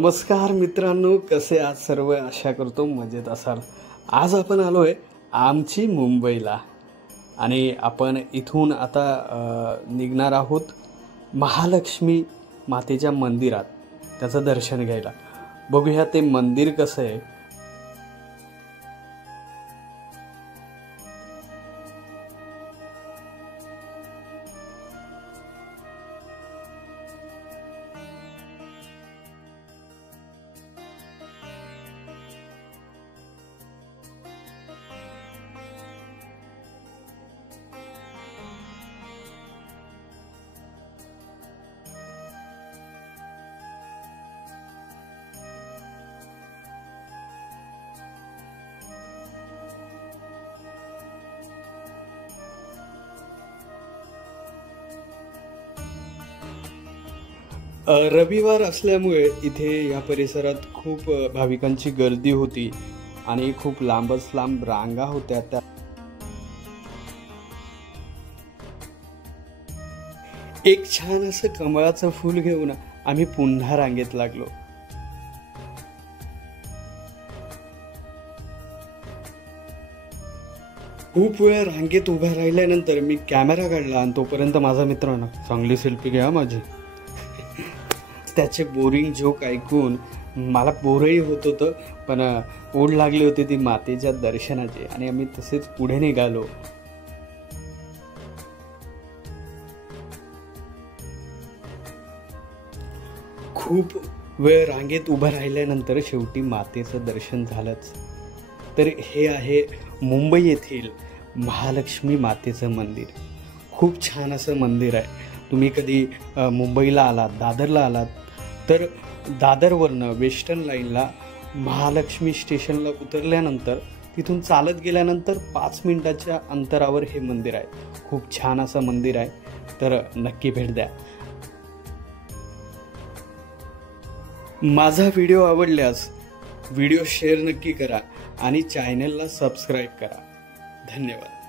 नमस्कार मित्रांनो, कसे आहात सर्व? आशा करतो मजेत असाल। आज आपण आलोय आमची मुंबईला आणि आपण इथून आता निघणार आहोत महालक्ष्मी मातेच्या मंदिरात त्याचं दर्शन घ्यायला। बघूया ते मंदिर कसं आहे। रविवार असल्यामुळे इथे या परिसरात खूप भाविकांची गर्दी होती आणि खूप लांबच लांब रांगा होत्या। त्या एक छान असं कमळाचं फूल घेऊन आम्ही पुन्हा रांगेत लागलो। खूप वेळ रांगेत उभा राहिल्यानंतर मी कॅमेरा काढला आणि तोपर्यंत माझा मित्र ना चांगली सेल्फी घ्या माझी। त्याचे बोरिंग जोक ऐकून मला बोरही होत होतं, पण ओढ लागली होती ती मातेच्या दर्शनाची आणि आम्ही तसेच पुढे निघालो। खूप वेळ रांगेत उभं राहिल्यानंतर शेवटी मातेचं दर्शन झालंच। तर हे आहे मुंबई येथील महालक्ष्मी मातेचं मंदिर। खूप छान असं मंदिर आहे। तुम्ही कधी मुंबईला आलात, दादरला आलात तर दादरवरनं वेस्टर्न लाईनला महालक्ष्मी स्टेशनला उतरल्यानंतर तिथून चालत गेल्यानंतर 5 मिनिटाच्या अंतरावर हे मंदिर आहे। खूप छान असं मंदिर आहे, तर नक्की भेट द्या। माझा व्हिडिओ आवडल्यास व्हिडिओ शेअर नक्की करा आणि चॅनलला सबस्क्राईब करा। धन्यवाद।